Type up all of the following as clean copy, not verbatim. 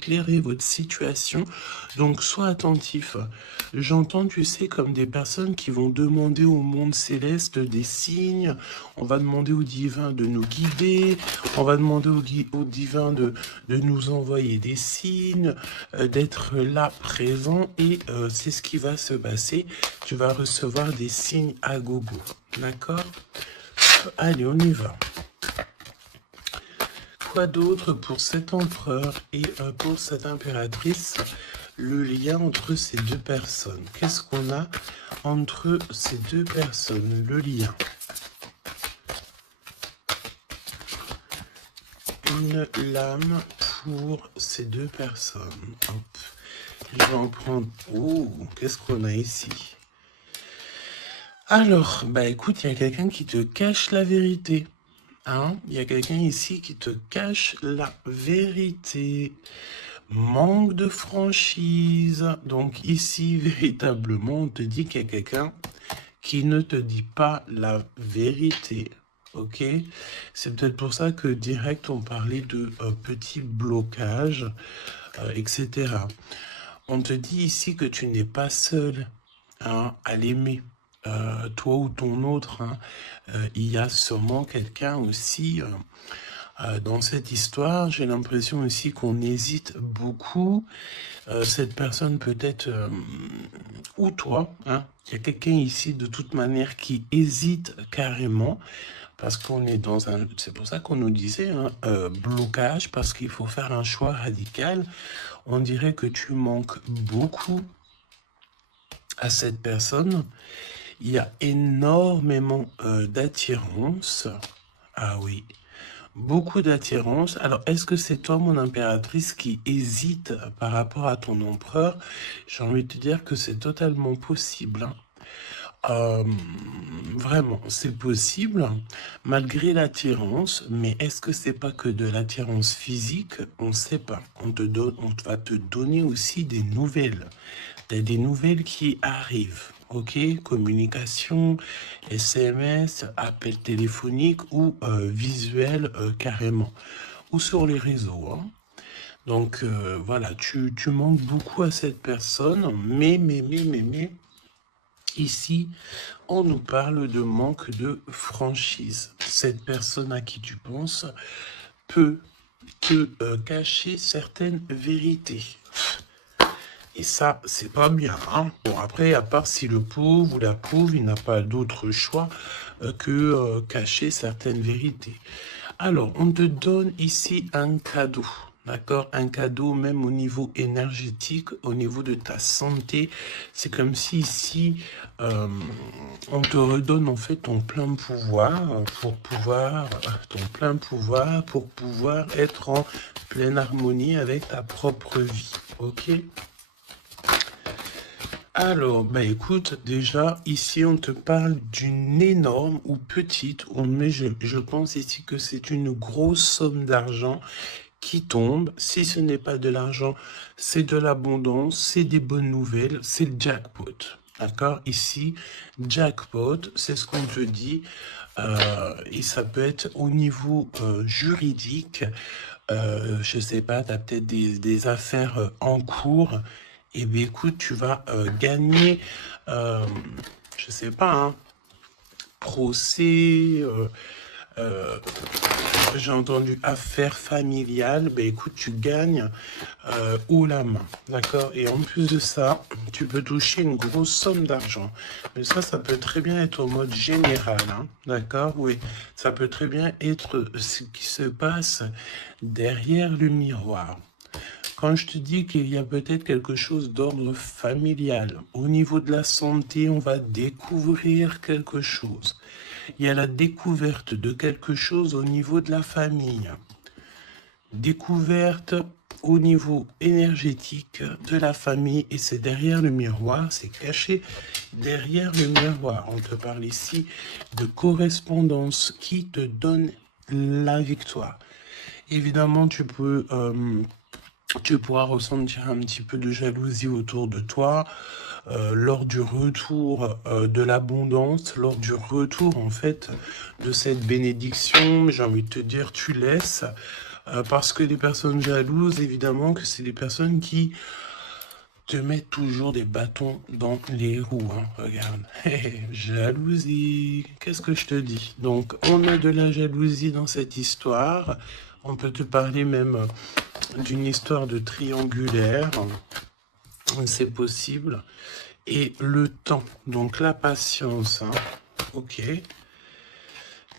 éclairer votre situation, donc sois attentif. J'entends, tu sais, comme des personnes qui vont demander au monde céleste des signes, on va demander au divin de nous guider, on va demander au divin de nous envoyer des signes, d'être là présent, et c'est ce qui va se passer. Tu vas recevoir des signes à gogo, d'accord? Allez, on y va. Quoi d'autre pour cet empereur et pour cette impératrice? Le lien entre ces deux personnes. Qu'est-ce qu'on a entre ces deux personnes? Le lien. Une lame pour ces deux personnes. Hop. Je vais en prendre... Oh, qu'est-ce qu'on a ici? Alors, bah écoute, il y a quelqu'un qui te cache la vérité. Hein? Il y a quelqu'un ici qui te cache la vérité. Manque de franchise. Donc ici, véritablement, on te dit qu'il y a quelqu'un qui ne te dit pas la vérité. Ok? C'est peut-être pour ça que direct, on parlait de petits blocages, etc. On te dit ici que tu n'es pas seul, hein, à l'aimer. Toi ou ton autre, hein, il y a sûrement quelqu'un aussi dans cette histoire. J'ai l'impression aussi qu'on hésite beaucoup. Cette personne peut-être, ou toi, hein, il y a quelqu'un ici de toute manière qui hésite carrément, parce qu'on est dans un... C'est pour ça qu'on nous disait, hein, blocage, parce qu'il faut faire un choix radical. On dirait que tu manques beaucoup à cette personne. Il y a énormément d'attirance. Ah oui, beaucoup d'attirance. Alors, est-ce que c'est toi, mon impératrice, qui hésite par rapport à ton empereur? J'ai envie de te dire que c'est totalement possible, hein. Vraiment, c'est possible, malgré l'attirance, mais est-ce que c'est pas que de l'attirance physique? On ne sait pas. On va te donner aussi des nouvelles. Des nouvelles qui arrivent, ok? Communication, SMS, appel téléphonique ou visuel carrément, ou sur les réseaux, hein. Donc voilà, tu manques beaucoup à cette personne, mais, ici, on nous parle de manque de franchise. Cette personne à qui tu penses peut te cacher certaines vérités. Et ça, c'est pas bien, hein. Bon, après, à part si le pauvre ou la pauvre, il n'a pas d'autre choix que cacher certaines vérités. Alors, on te donne ici un cadeau, d'accord? Un cadeau même au niveau énergétique, au niveau de ta santé. C'est comme si ici, on te redonne en fait ton plein pouvoir pour pouvoir être en pleine harmonie avec ta propre vie, ok? Alors, bah écoute, déjà, ici, on te parle d'une énorme ou petite, mais je pense ici que c'est une grosse somme d'argent qui tombe. Si ce n'est pas de l'argent, c'est de l'abondance, c'est des bonnes nouvelles, c'est le jackpot. D'accord? Ici, jackpot, c'est ce qu'on te dit. Et ça peut être au niveau juridique. Je sais pas, tu as peut-être des affaires en cours. Et bien écoute, tu vas gagner, je sais pas, hein, procès, j'ai entendu affaires familiales. Ben écoute, tu gagnes haut la main, d'accord? Et en plus de ça, tu peux toucher une grosse somme d'argent. Mais ça peut très bien être au mode général, hein, d'accord? Oui, ça peut très bien être ce qui se passe derrière le miroir. Quand je te dis qu'il y a peut-être quelque chose d'ordre familial, au niveau de la santé, on va découvrir quelque chose. Il y a la découverte de quelque chose au niveau de la famille. Découverte au niveau énergétique de la famille, et c'est derrière le miroir, c'est caché derrière le miroir. On te parle ici de correspondance qui te donne la victoire. Évidemment, tu pourras ressentir un petit peu de jalousie autour de toi lors du retour de l'abondance, lors du retour en fait de cette bénédiction. J'ai envie de te dire, tu laisses Parce que les personnes jalouses, évidemment, que c'est des personnes qui te mettent toujours des bâtons dans les roues. Hein. Regarde, jalousie, qu'est-ce que je te dis? Donc, on a de la jalousie dans cette histoire. On peut te parler même d'une histoire de triangulaire. C'est possible. Et le temps, donc la patience, hein. Ok.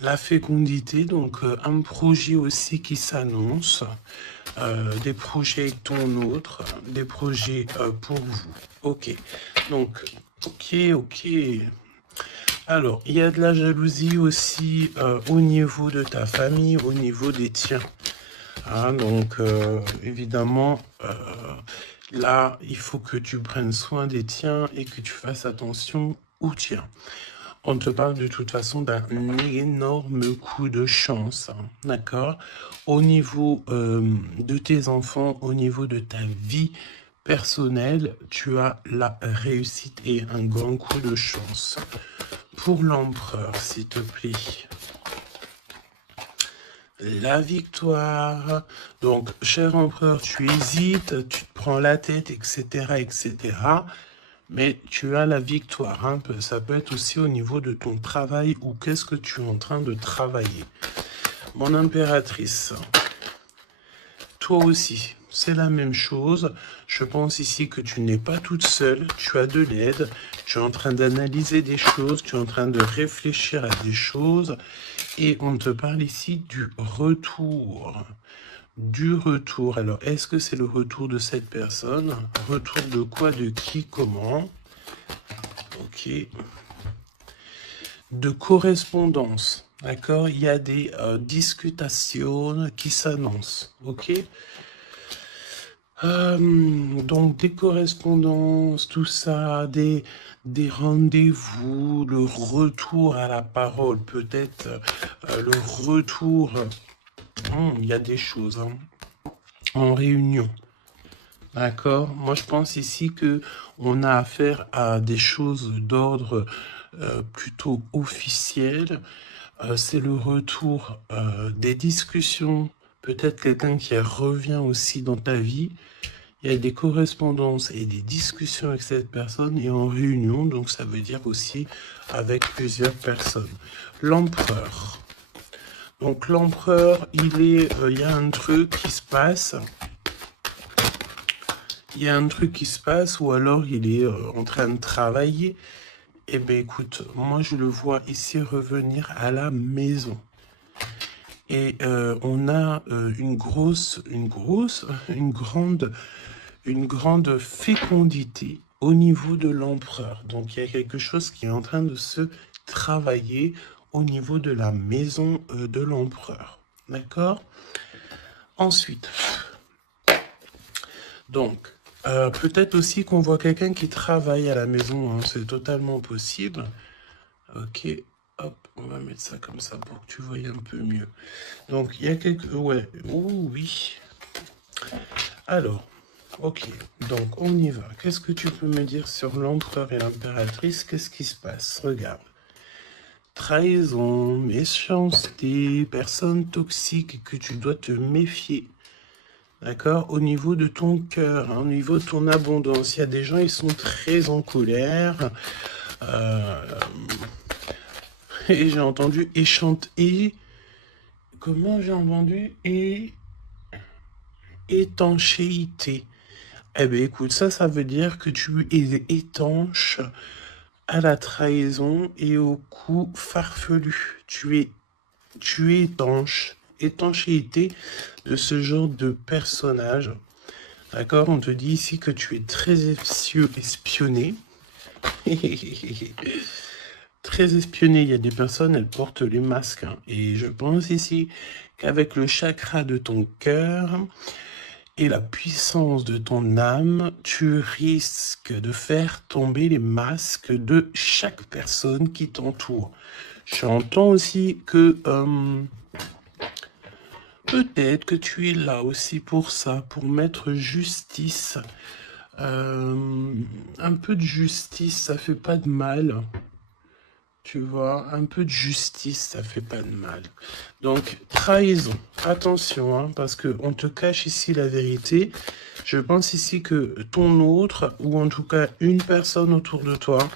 La fécondité, donc un projet aussi qui s'annonce, des projets avec ton autre, des projets pour vous. Ok, donc, ok. Alors, il y a de la jalousie aussi au niveau de ta famille, au niveau des tiens. Hein, donc, évidemment, là, il faut que tu prennes soin des tiens et que tu fasses attention aux tiens. On te parle de toute façon d'un énorme coup de chance, hein, d'accord? Au niveau de tes enfants, au niveau de ta vie personnelle, tu as la réussite et un grand coup de chance. Pour l'empereur, s'il te plaît. La victoire. Donc, cher empereur, tu hésites, tu te prends la tête, etc., etc., mais tu as la victoire. Hein. Ça peut être aussi au niveau de ton travail ou qu'est-ce que tu es en train de travailler. Mon impératrice, toi aussi, c'est la même chose. Je pense ici que tu n'es pas toute seule, tu as de l'aide, tu es en train d'analyser des choses, tu es en train de réfléchir à des choses et on te parle ici du retour. Du retour. Alors, est-ce que c'est le retour de cette personne? Retour de quoi? De qui? Comment? Ok. De correspondance. D'accord? Il y a des discutations qui s'annoncent. Ok? Donc, des correspondances, tout ça, des rendez-vous, le retour à la parole, peut-être le retour. Il y a des choses hein, en réunion. D'accord. Moi, je pense ici que on a affaire à des choses d'ordre plutôt officiel. C'est le retour des discussions. Peut-être quelqu'un qui revient aussi dans ta vie. Il y a des correspondances et des discussions avec cette personne et en réunion. Donc, ça veut dire aussi avec plusieurs personnes. L'empereur. Donc, l'empereur, il y a un truc qui se passe. Il y a un truc qui se passe ou alors il est en train de travailler. Eh bien, écoute, moi, je le vois ici revenir à la maison. Et on a une grande fécondité au niveau de l'empereur. Donc, il y a quelque chose qui est en train de se travailler au niveau de la maison de l'empereur. D'accord? Ensuite, donc, peut-être aussi qu'on voit quelqu'un qui travaille à la maison, hein, c'est totalement possible. Ok, hop, on va mettre ça comme ça pour que tu voyes un peu mieux. Donc, il y a quelques... Ouais, oh, oui. Alors, ok, donc on y va. Qu'est-ce que tu peux me dire sur l'empereur et l'impératrice? Qu'est-ce qui se passe? Regarde. Trahison, méchanceté, personne toxique que tu dois te méfier. D'accord? Au niveau de ton cœur, hein, au niveau de ton abondance, il y a des gens, ils sont très en colère. Et j'ai entendu et comment j'ai entendu étanchéité. Eh bien, écoute, ça veut dire que tu es étanche à la trahison et au coup farfelu. Tu es étanche. Étanchéité de ce genre de personnage. D'accord? On te dit ici que tu es très espionné. Très espionné. Il y a des personnes, elles portent les masques. Hein. Et je pense ici qu'avec le chakra de ton cœur et la puissance de ton âme, tu risques de faire tomber les masques de chaque personne qui t'entoure. J'entends aussi que peut-être que tu es là aussi pour ça, pour mettre justice. Un peu de justice, ça fait pas de mal. Tu vois, un peu de justice, ça fait pas de mal. Donc, trahison. Attention, hein, parce qu'on te cache ici la vérité. Je pense ici que ton autre, ou en tout cas une personne autour de toi,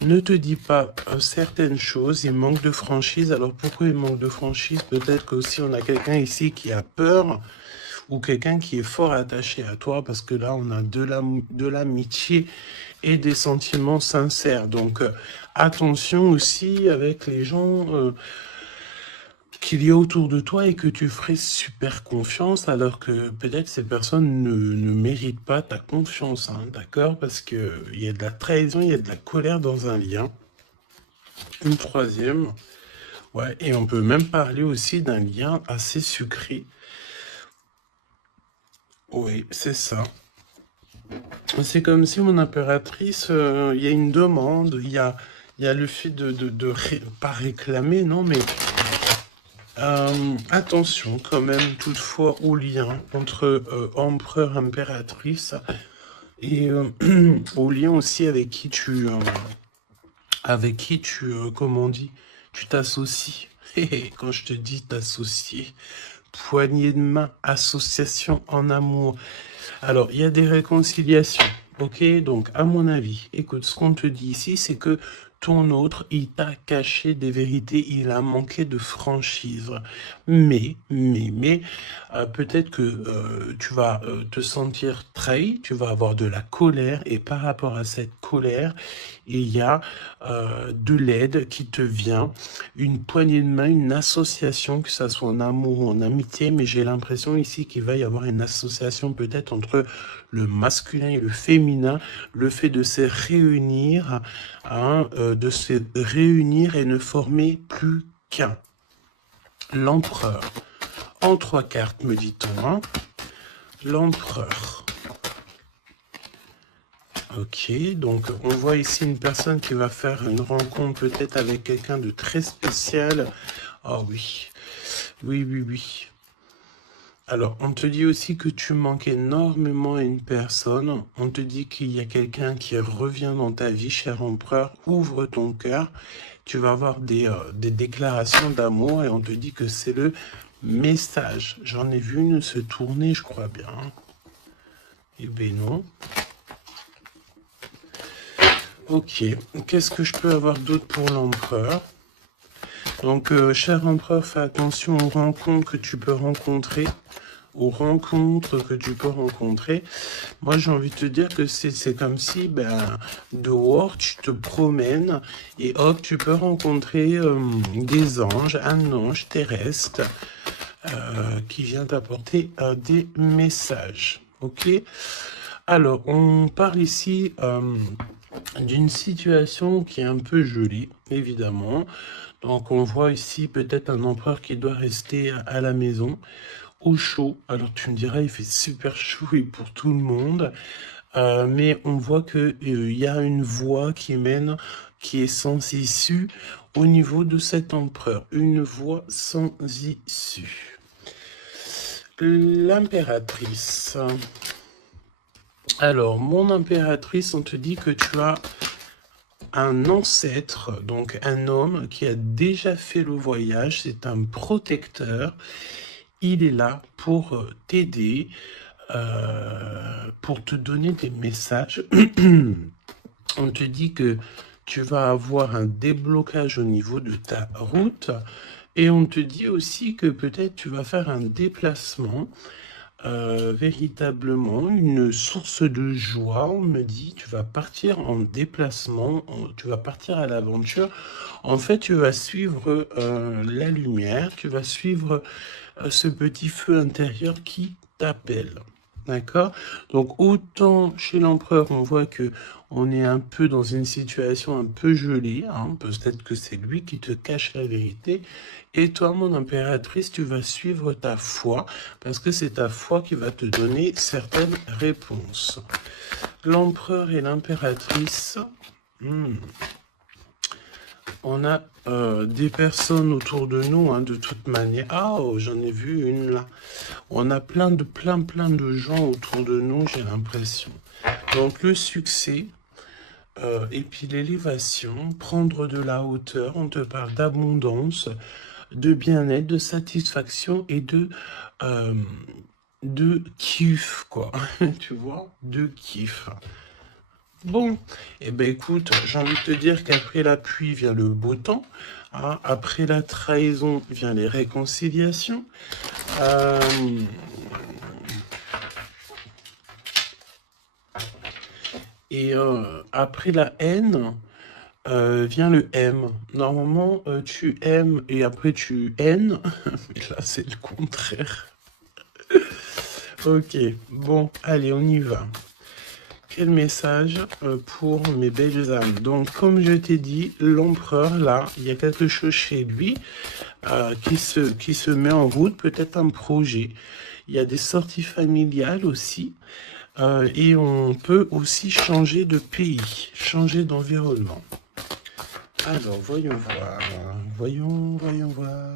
ne te dit pas certaines choses. Il manque de franchise. Alors, pourquoi il manque de franchise? Peut-être qu'aussi on a quelqu'un ici qui a peur, ou quelqu'un qui est fort attaché à toi, parce que là, on a de l'amitié et des sentiments sincères. Donc, attention aussi avec les gens qu'il y a autour de toi et que tu ferais super confiance, alors que peut-être ces personnes ne méritent pas ta confiance, hein, d'accord? Parce qu'il y a de la trahison, il y a de la colère dans un lien. Une troisième, ouais, et on peut même parler aussi d'un lien assez sucré. Oui, c'est ça. C'est comme si mon impératrice, il y a une demande, il y a le fait pas réclamer, non, mais attention quand même toutefois au lien entre empereur-impératrice et au lien aussi avec qui tu, comment on dit, tu t'associes. Quand je te dis t'associer, poignée de main, association en amour. Alors, il y a des réconciliations, ok? Donc, à mon avis, écoute, ce qu'on te dit ici, c'est que ton autre, il t'a caché des vérités, il a manqué de franchise. Mais, peut-être que tu vas te sentir trahi, tu vas avoir de la colère, et par rapport à cette colère, il y a de l'aide qui te vient, une poignée de main, une association, que ça soit en amour ou en amitié, mais j'ai l'impression ici qu'il va y avoir une association peut-être entre le masculin et le féminin, le fait de se réunir, hein, de se réunir et ne former plus qu'un. L'empereur. En 3 cartes, me dit-on, hein. L'empereur. Ok, donc on voit ici une personne qui va faire une rencontre peut-être avec quelqu'un de très spécial. Oh oui, oui. Alors, on te dit aussi que tu manques énormément à une personne. On te dit qu'il y a quelqu'un qui revient dans ta vie, cher empereur. Ouvre ton cœur. Tu vas avoir des déclarations d'amour et on te dit que c'est le message. J'en ai vu une se tourner, je crois bien. Eh bien non. Ok, qu'est-ce que je peux avoir d'autre pour l'empereur? Donc, cher empereur, fais attention aux rencontres que tu peux rencontrer. Moi, j'ai envie de te dire que c'est comme si, dehors, tu te promènes et hop, tu peux rencontrer des anges, un ange terrestre qui vient t'apporter des messages. Ok? Alors, on parle ici d'une situation qui est un peu gelée, évidemment. Donc, on voit ici peut-être un empereur qui doit rester à la maison, au chaud. Alors, tu me diras, il fait super chaud et pour tout le monde. Mais on voit que il y a une voie qui mène, qui est sans issue au niveau de cet empereur. Une voie sans issue. L'impératrice. Alors, mon impératrice, on te dit que tu as un ancêtre, donc un homme qui a déjà fait le voyage, c'est un protecteur. Il est là pour t'aider, pour te donner des messages. On te dit que tu vas avoir un déblocage au niveau de ta route et on te dit aussi que peut-être tu vas faire un déplacement, véritablement une source de joie. On me dit tu vas partir en déplacement, tu vas partir à l'aventure. En fait, tu vas suivre la lumière, tu vas suivre ce petit feu intérieur qui t'appelle. D'accord? Donc, autant chez l'empereur, on voit que on est un peu dans une situation un peu gelée, hein. Peut-être que c'est lui qui te cache la vérité. Et toi, mon impératrice, tu vas suivre ta foi, parce que c'est ta foi qui va te donner certaines réponses. L'empereur et l'impératrice, on a des personnes autour de nous, hein, de toute manière. Ah, oh, j'en ai vu une là. On a plein de gens autour de nous, j'ai l'impression. Donc le succès, Et puis l'élévation, prendre de la hauteur, on te parle d'abondance, de bien-être, de satisfaction et de kiff, quoi. Tu vois, de kiff. Bon, eh ben écoute, j'ai envie de te dire qu'après la pluie vient le beau temps, hein. Après la trahison vient les réconciliations. Euh, Après la haine vient le M. Normalement, tu aimes et après tu haines, mais là c'est le contraire. Ok, bon, allez, on y va. Quel message pour mes belles âmes. Donc, comme je t'ai dit, l'empereur, là, il y a quelque chose chez lui qui se met en route, peut-être un projet. Il y a des sorties familiales aussi. Et on peut aussi changer de pays, changer d'environnement. Alors, voyons voir. Voyons voir.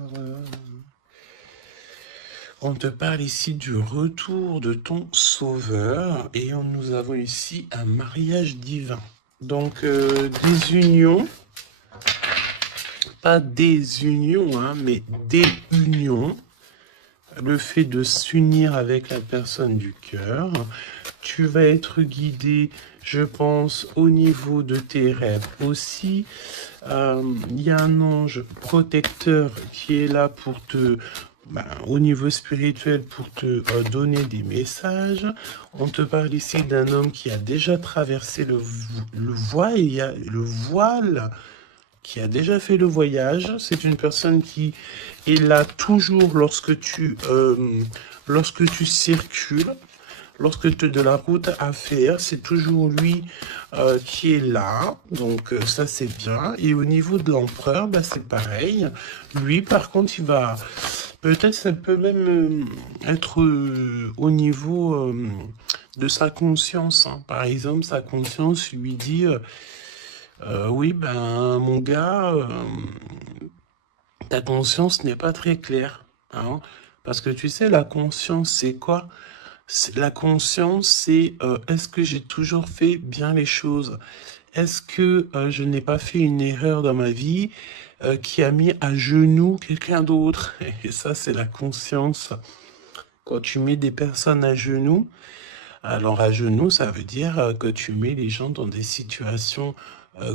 On te parle ici du retour de ton sauveur et nous avons ici un mariage divin. Donc des unions, pas des unions, hein, mais des unions. Le fait de s'unir avec la personne du cœur. Tu vas être guidé, je pense, au niveau de tes rêves aussi. Il y a un ange protecteur qui est là pour te... au niveau spirituel, pour te donner des messages. On te parle ici d'un homme qui a déjà traversé le voile, il y a le voile, qui a déjà fait le voyage. C'est une personne qui est là toujours lorsque tu circules, lorsque tu as de la route à faire. C'est toujours lui qui est là. Donc ça c'est bien. Et au niveau de l'empereur, c'est pareil. Lui par contre il va... Peut-être ça peut même être au niveau de sa conscience, hein. Par exemple, sa conscience lui dit oui, mon gars, ta conscience n'est pas très claire, hein. Parce que tu sais, la conscience, c'est quoi? La conscience, c'est est-ce que j'ai toujours fait bien les choses? Est-ce que je n'ai pas fait une erreur dans ma vie qui a mis à genoux quelqu'un d'autre? Et ça, c'est la conscience. Quand tu mets des personnes à genoux, alors à genoux, ça veut dire que tu mets les gens dans des situations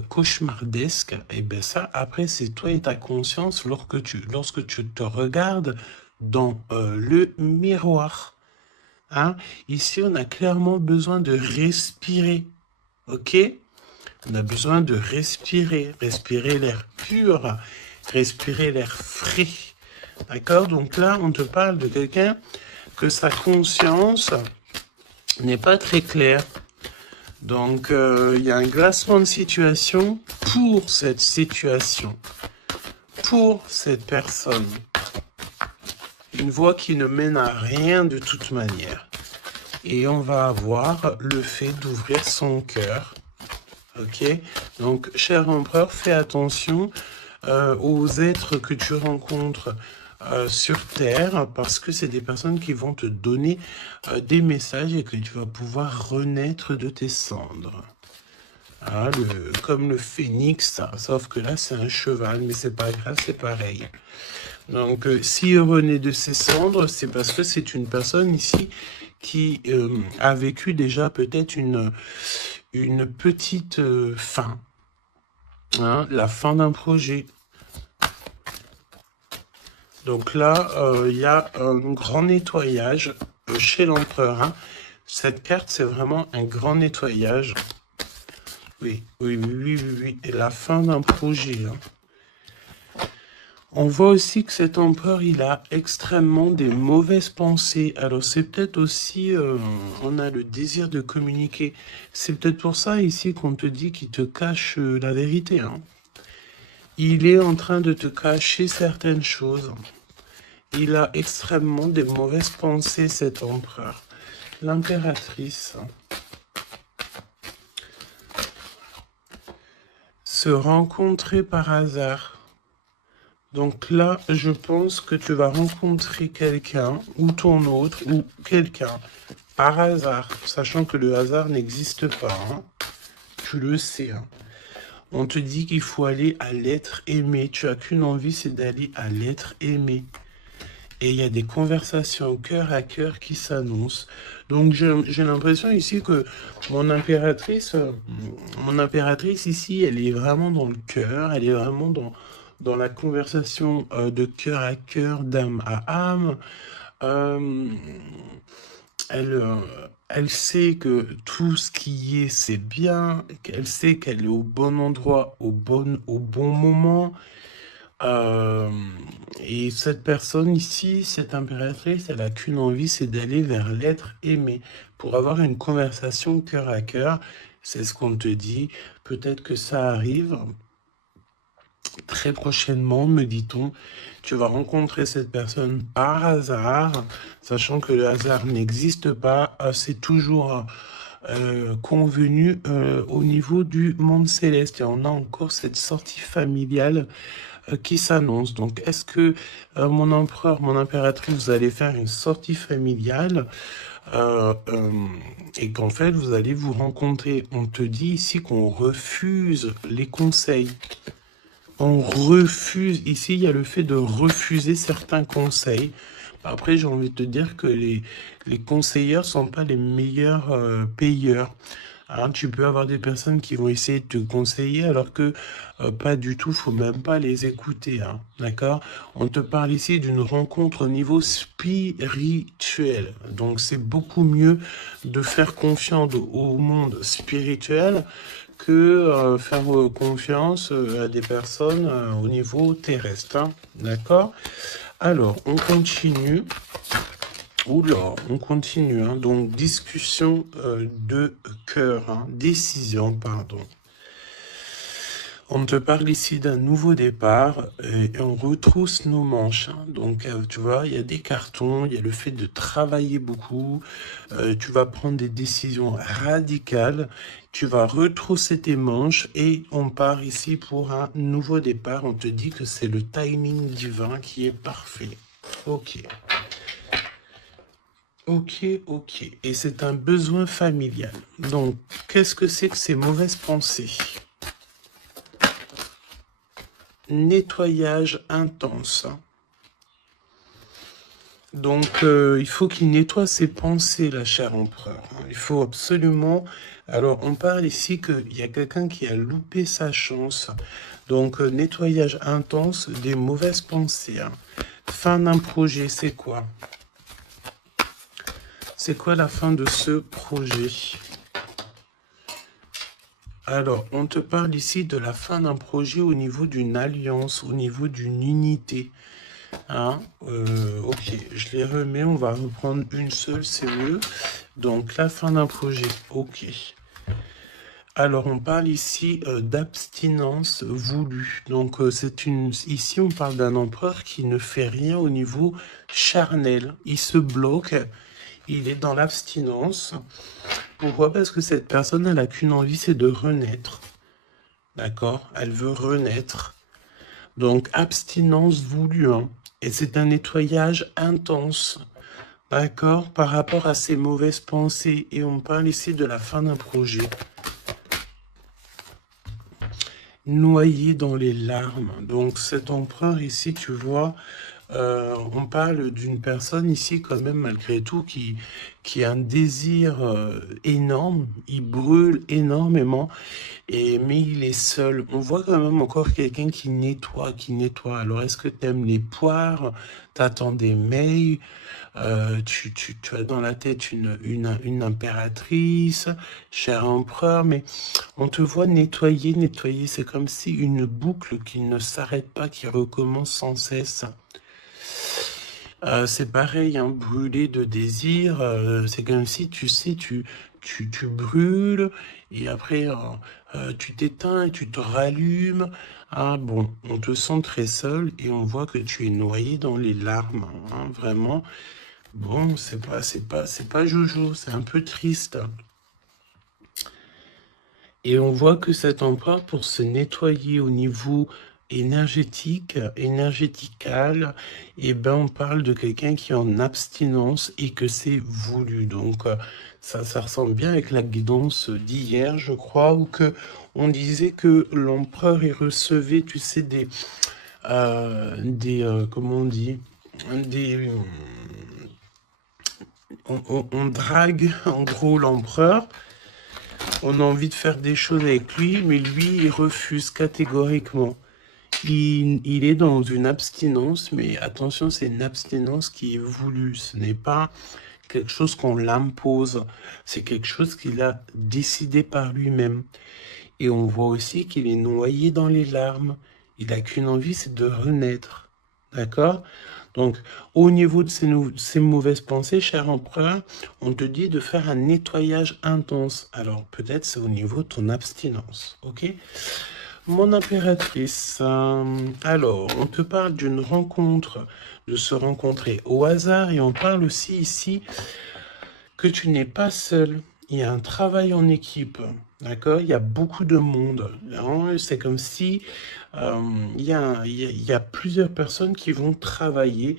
cauchemardesques. Et bien ça, après, c'est toi et ta conscience lorsque tu te regardes dans le miroir. Hein? Ici, on a clairement besoin de respirer. Ok? On a besoin de respirer l'air pur, respirer l'air frais. D'accord? Donc là, on te parle de quelqu'un que sa conscience n'est pas très claire. Donc, il y a un glacement de situation pour cette situation, pour cette personne. Une voie qui ne mène à rien de toute manière. Et on va avoir le fait d'ouvrir son cœur. Ok, donc cher empereur, fais attention aux êtres que tu rencontres sur Terre, parce que c'est des personnes qui vont te donner des messages et que tu vas pouvoir renaître de tes cendres. Ah, comme le phénix, sauf que là c'est un cheval, mais c'est pas grave, c'est pareil. Donc s'il renaît de ses cendres, c'est parce que c'est une personne ici qui a vécu déjà peut-être une petite fin, hein, la fin d'un projet. Donc là, il y a un grand nettoyage chez l'empereur. Hein. Cette carte, c'est vraiment un grand nettoyage. Oui. Et la fin d'un projet. Hein. On voit aussi que cet empereur, il a extrêmement des mauvaises pensées. Alors c'est peut-être aussi, on a le désir de communiquer. C'est peut-être pour ça ici qu'on te dit qu'il te cache la vérité. Hein. Il est en train de te cacher certaines choses. Il a extrêmement des mauvaises pensées, cet empereur. L'impératrice. Se rencontrer par hasard. Donc là, je pense que tu vas rencontrer quelqu'un, ou ton autre, ou quelqu'un, par hasard, sachant que le hasard n'existe pas. Hein. tu le sais, hein. On te dit qu'il faut aller à l'être aimé. Tu as qu'une envie, c'est d'aller à l'être aimé. Et il y a des conversations cœur à cœur qui s'annoncent. Donc j'ai l'impression ici que mon impératrice, euh, mon impératrice ici, elle est vraiment dans le cœur, elle est vraiment dans la conversation de cœur à cœur, d'âme à âme. Euh, elle, euh, elle sait que tout ce qui est, c'est bien, qu'elle sait qu'elle est au bon endroit, au bon moment. Euh, et cette personne ici, cette impératrice, elle a qu'une envie, c'est d'aller vers l'être aimé pour avoir une conversation cœur à cœur. C'est ce qu'on te dit. Peut-être que ça arrive très prochainement, me dit-on. Tu vas rencontrer cette personne par hasard, sachant que le hasard n'existe pas. C'est toujours convenu au niveau du monde céleste. Et on a encore cette sortie familiale qui s'annonce. Donc, est-ce que mon empereur, mon impératrice, vous allez faire une sortie familiale et qu'en fait, vous allez vous rencontrer? On te dit ici qu'on refuse les conseils. On refuse, ici, il y a le fait de refuser certains conseils. Après, j'ai envie de te dire que les conseilleurs sont pas les meilleurs payeurs. Hein, tu peux avoir des personnes qui vont essayer de te conseiller alors que pas du tout, faut même pas les écouter, hein, d'accord? On te parle ici d'une rencontre au niveau spirituel. Donc c'est beaucoup mieux de faire confiance au monde spirituel que faire confiance à des personnes au niveau terrestre, hein, d'accord? Alors, on continue. Oula, on continue, hein. Donc, discussion de cœur, hein. Décision, pardon. On te parle ici d'un nouveau départ et on retrousse nos manches, hein. Donc, tu vois, il y a des cartons, il y a le fait de travailler beaucoup, tu vas prendre des décisions radicales, tu vas retrousser tes manches et on part ici pour un nouveau départ. On te dit que c'est le timing divin qui est parfait. Ok. Ok, ok. Et c'est un besoin familial. Donc, qu'est-ce que c'est que ces mauvaises pensées? Nettoyage intense. Donc, il faut qu'il nettoie ses pensées, la chère empereur. Il faut absolument... Alors, on parle ici qu'il y a quelqu'un qui a loupé sa chance. Donc, nettoyage intense des mauvaises pensées, hein. Fin d'un projet, c'est quoi? C'est quoi la fin de ce projet? Alors, on te parle ici de la fin d'un projet au niveau d'une alliance, au niveau d'une unité. Hein, ok, je les remets, on va reprendre une seule, c'est mieux. Donc, la fin d'un projet, ok. Alors, on parle ici d'abstinence voulue. Donc, ici, on parle d'un empereur qui ne fait rien au niveau charnel. Il se bloque, il est dans l'abstinence. Pourquoi? Parce que cette personne, elle n'a qu'une envie, c'est de renaître. D'accord? Elle veut renaître. Donc, abstinence voulue, hein. Et c'est un nettoyage intense. D'accord? Par rapport à ses mauvaises pensées. Et on parle ici de la fin d'un projet. Noyé dans les larmes. Donc, cet empereur ici, tu vois, on parle d'une personne ici quand même malgré tout qui a un désir énorme, il brûle énormément, mais il est seul. On voit quand même encore quelqu'un qui nettoie, qui nettoie. Alors est-ce que tu aimes les poires? T'attends des mails? Tu as dans la tête une impératrice, cher empereur, mais on te voit nettoyer, nettoyer. C'est comme si une boucle qui ne s'arrête pas, qui recommence sans cesse. C'est pareil, hein, brûler de désir, c'est comme si, tu sais, tu brûles, et après, tu t'éteins et tu te rallumes. Ah bon, on te sent très seul, et on voit que tu es noyé dans les larmes, hein, vraiment. Bon, c'est pas jojo, c'est un peu triste. Et on voit que cet empereur, pour se nettoyer au niveau énergétique, énergétical, et ben on parle de quelqu'un qui est en abstinence et que c'est voulu. Donc ça ressemble bien avec la guidance d'hier, je crois, où que on disait que l'empereur il recevait, tu sais, comment on dit, des, on drague en gros l'empereur. On a envie de faire des choses avec lui, mais lui, il refuse catégoriquement. Il est dans une abstinence, mais attention, c'est une abstinence qui est voulue. Ce n'est pas quelque chose qu'on l'impose. C'est quelque chose qu'il a décidé par lui-même. Et on voit aussi qu'il est noyé dans les larmes. Il n'a qu'une envie, c'est de renaître. D'accord? Donc, au niveau de ces mauvaises pensées, cher empereur, on te dit de faire un nettoyage intense. Alors, peut-être c'est au niveau de ton abstinence. Ok? Mon impératrice, alors, on te parle d'une rencontre, de se rencontrer au hasard, et on parle aussi ici que tu n'es pas seul. Il y a un travail en équipe, d'accord? Il y a beaucoup de monde. C'est comme si il y a plusieurs personnes qui vont travailler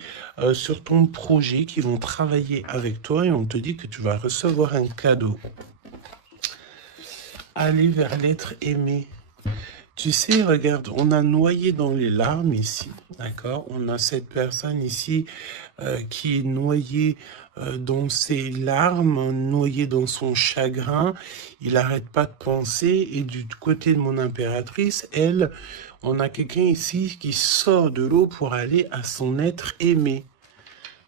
sur ton projet, qui vont travailler avec toi, et on te dit que tu vas recevoir un cadeau. Aller vers l'être aimé. Tu sais, regarde, on a noyé dans les larmes ici, d'accord? On a cette personne ici qui est noyée dans ses larmes, noyée dans son chagrin. Il n'arrête pas de penser. Et du côté de mon impératrice, elle, on a quelqu'un ici qui sort de l'eau pour aller à son être aimé.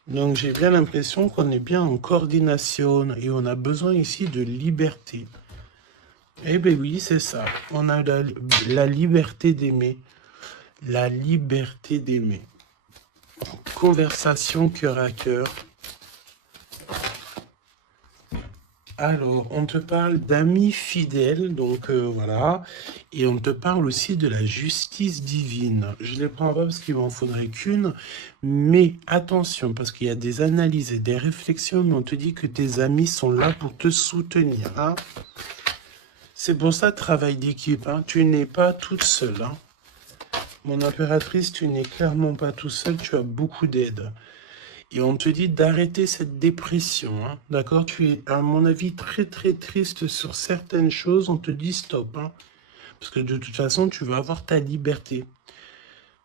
Donc j'ai bien l'impression qu'on est bien en coordination et on a besoin ici de liberté. Eh bien oui, c'est ça. On a la liberté d'aimer. La liberté d'aimer. Conversation cœur à cœur. Alors, on te parle d'amis fidèles, donc voilà. Et on te parle aussi de la justice divine. Je ne les prends pas parce qu'il m'en faudrait qu'une. Mais attention, parce qu'il y a des analyses et des réflexions, mais on te dit que tes amis sont là pour te soutenir. Hein. C'est pour ça, travail d'équipe. Hein. Tu n'es pas toute seule. Hein. Mon impératrice, tu n'es clairement pas tout seul. Tu as beaucoup d'aide. Et on te dit d'arrêter cette dépression. Hein. D'accord? Tu es, à mon avis, très très triste sur certaines choses. On te dit stop. Hein. Parce que de toute façon, tu vas avoir ta liberté.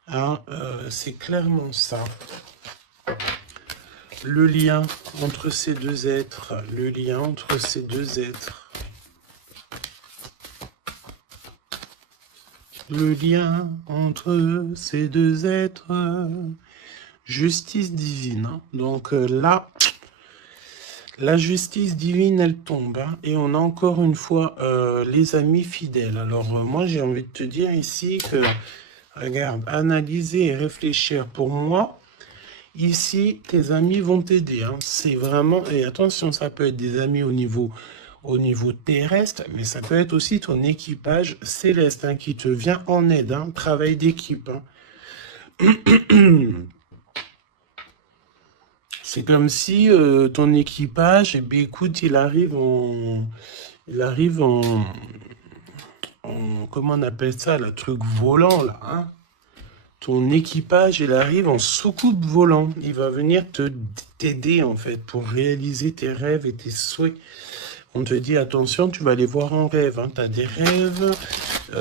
Hein, c'est clairement ça. Le lien entre ces deux êtres. Le lien entre ces deux êtres. Le lien entre ces deux êtres, justice divine. Hein. Donc là, la justice divine, elle tombe. Hein. Et on a encore une fois les amis fidèles. Alors moi, j'ai envie de te dire ici que, regarde, analyser et réfléchir. Pour moi, ici, tes amis vont t'aider. Hein. C'est vraiment, et attention, ça peut être des amis au niveau terrestre, mais ça peut être aussi ton équipage céleste hein, qui te vient en aide, hein, travail d'équipe. Hein. C'est comme si ton équipage, eh bien, écoute, il arrive en, comment on appelle ça, le truc volant là. Hein. Ton équipage, il arrive en soucoupe volant. Il va venir t'aider en fait pour réaliser tes rêves et tes souhaits. On te dit, attention, tu vas les voir en rêve. Hein. Tu as des rêves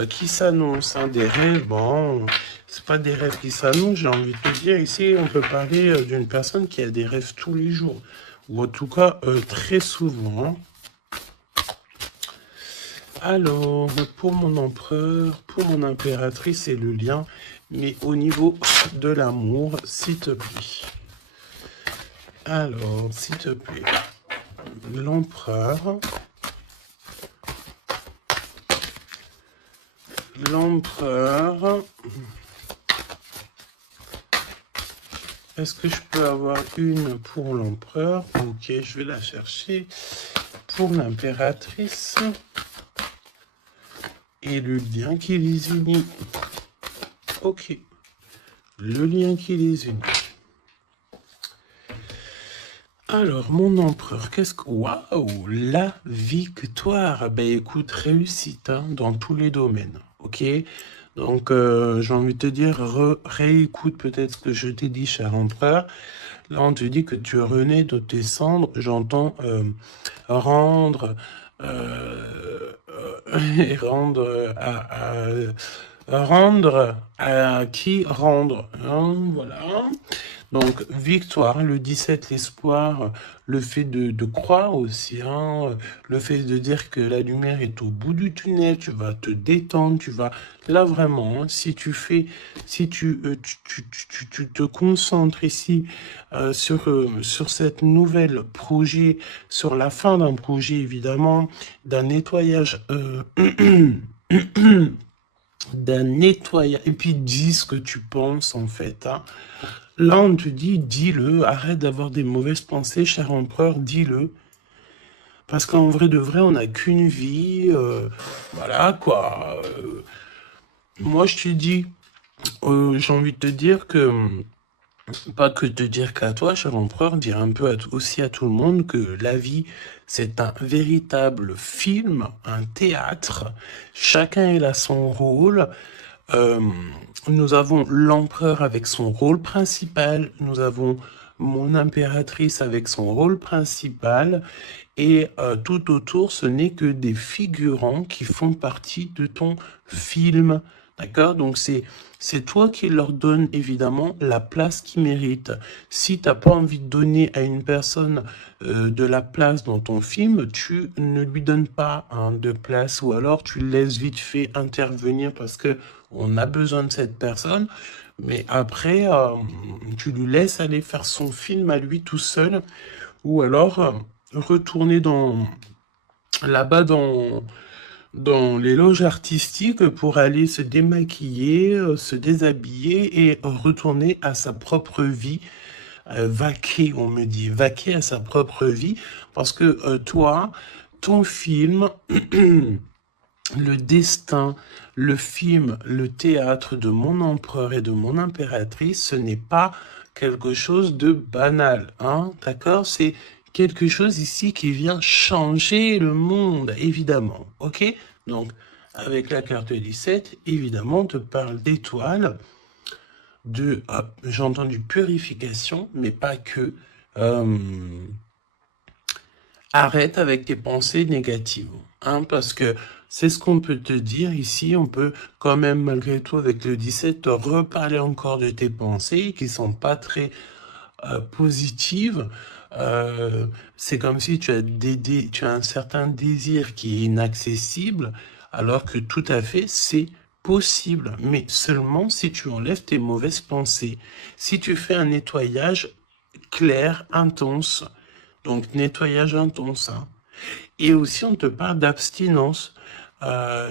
qui s'annoncent. Hein. Des rêves, bon, c'est pas des rêves qui s'annoncent. J'ai envie de te dire, ici, on peut parler d'une personne qui a des rêves tous les jours. Ou en tout cas, très souvent. Hein. Alors, pour mon empereur, pour mon impératrice, c'est le lien. Mais au niveau de l'amour, s'il te plaît. Alors, s'il te plaît. L'empereur. L'empereur. Est-ce que je peux avoir une pour l'empereur? Ok, je vais la chercher. Pour l'impératrice. Et le lien qui les unit. Ok. Le lien qui les unit. Alors, mon empereur, qu'est-ce que... Waouh, la victoire. Ben écoute, réussite hein, dans tous les domaines, ok? Donc, j'ai envie de te dire, réécoute peut-être ce que je t'ai dit, cher empereur. Là, on te dit que tu renais de tes cendres. J'entends rendre, et rendre rendre à qui rendre, hein, voilà. Donc, victoire, le 17, l'espoir, le fait de croire aussi, hein, le fait de dire que la lumière est au bout du tunnel, tu vas te détendre, tu vas... Là, vraiment, hein, si tu te concentres ici sur cette nouvelle projet, sur la fin d'un projet, évidemment, d'un nettoyage... d'un nettoyage, et puis dis ce que tu penses, en fait, hein. Là, on te dit, dis-le, arrête d'avoir des mauvaises pensées, cher empereur, dis-le. Parce qu'en vrai de vrai, on n'a qu'une vie, voilà, quoi. Moi, je te dis, j'ai envie de te dire que, pas que te dire qu'à toi, cher empereur, dire un peu aussi à tout le monde que la vie, c'est un véritable film, un théâtre. Chacun il a son rôle. Euh, nous avons l'empereur avec son rôle principal, nous avons mon impératrice avec son rôle principal, et tout autour, ce n'est que des figurants qui font partie de ton film. D'accord? Donc c'est toi qui leur donne évidemment la place qu'ils méritent. Si tu n'as pas envie de donner à une personne de la place dans ton film, tu ne lui donnes pas hein, de place, ou alors tu le laisses vite fait intervenir parce que on a besoin de cette personne, mais après tu lui laisses aller faire son film à lui tout seul, ou alors retourner là-bas dans les loges artistiques pour aller se démaquiller, se déshabiller et retourner à sa propre vie, vaquer, on me dit, vaquer à sa propre vie, parce que toi, ton film, le destin, le film, le théâtre de mon empereur et de mon impératrice, ce n'est pas quelque chose de banal, hein, d'accord? C'est quelque chose ici qui vient changer le monde, évidemment, ok? Donc, avec la carte 17, évidemment, on te parle d'étoiles, j'ai entendu purification, mais pas que. Arrête avec tes pensées négatives, hein, parce que c'est ce qu'on peut te dire ici. On peut quand même, malgré tout, avec le 17, te reparler encore de tes pensées qui sont pas très positives. C'est comme si tu as un certain désir qui est inaccessible, alors que tout à fait, c'est possible, mais seulement si tu enlèves tes mauvaises pensées, si tu fais un nettoyage clair, intense. Donc, nettoyage intense, hein. Et aussi, on te parle d'abstinence.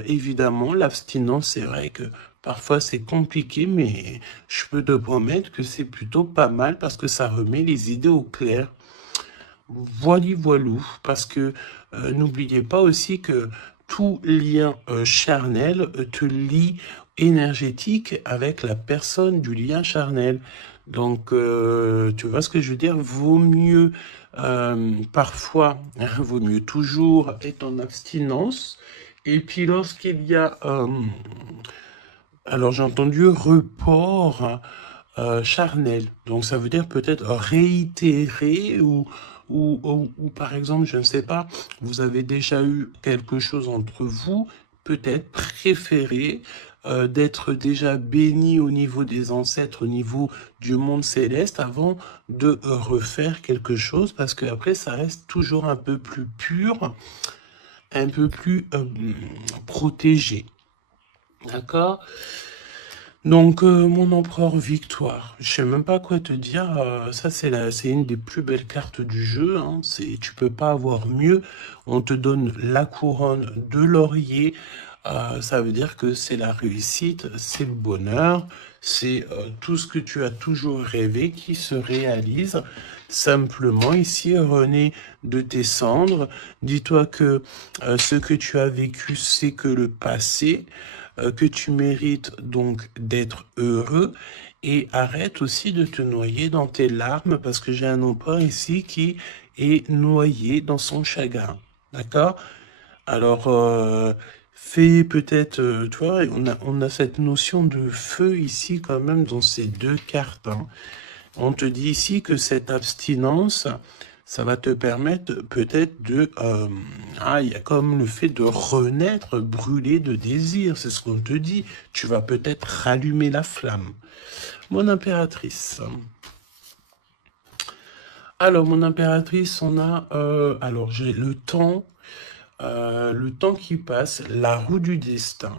Évidemment, l'abstinence, c'est vrai que parfois c'est compliqué, mais je peux te promettre que c'est plutôt pas mal parce que ça remet les idées au clair. Voilou, parce que n'oubliez pas aussi que tout lien charnel te lie énergétique avec la personne du lien charnel. Donc, tu vois ce que je veux dire? Vaut mieux parfois, vaut mieux toujours être en abstinence. Et puis lorsqu'il y a, alors j'ai entendu report charnel. Donc ça veut dire peut-être réitérer ou par exemple, je ne sais pas, vous avez déjà eu quelque chose entre vous, peut-être préféré d'être déjà béni au niveau des ancêtres, au niveau du monde céleste, avant de refaire quelque chose, parce que après ça reste toujours un peu plus pur, un peu plus protégé. D'accord? Donc, mon empereur victoire, je sais même pas quoi te dire, ça c'est une des plus belles cartes du jeu, hein. Tu peux pas avoir mieux, on te donne la couronne de laurier, ça veut dire que c'est la réussite, c'est le bonheur, c'est tout ce que tu as toujours rêvé qui se réalise. Simplement, ici, René, de tes cendres, dis-toi que ce que tu as vécu, c'est que le passé, que tu mérites donc d'être heureux, et arrête aussi de te noyer dans tes larmes, parce que j'ai un empereur ici qui est noyé dans son chagrin. D'accord? Alors, Fais peut-être, tu vois, on a cette notion de feu ici quand même dans ces deux cartes, hein. On te dit ici que cette abstinence, ça va te permettre peut-être de... il y a comme le fait de renaître, brûler de désir, c'est ce qu'on te dit. Tu vas peut-être rallumer la flamme. Mon impératrice. Alors, mon impératrice, on a... alors, j'ai le temps qui passe, la roue du destin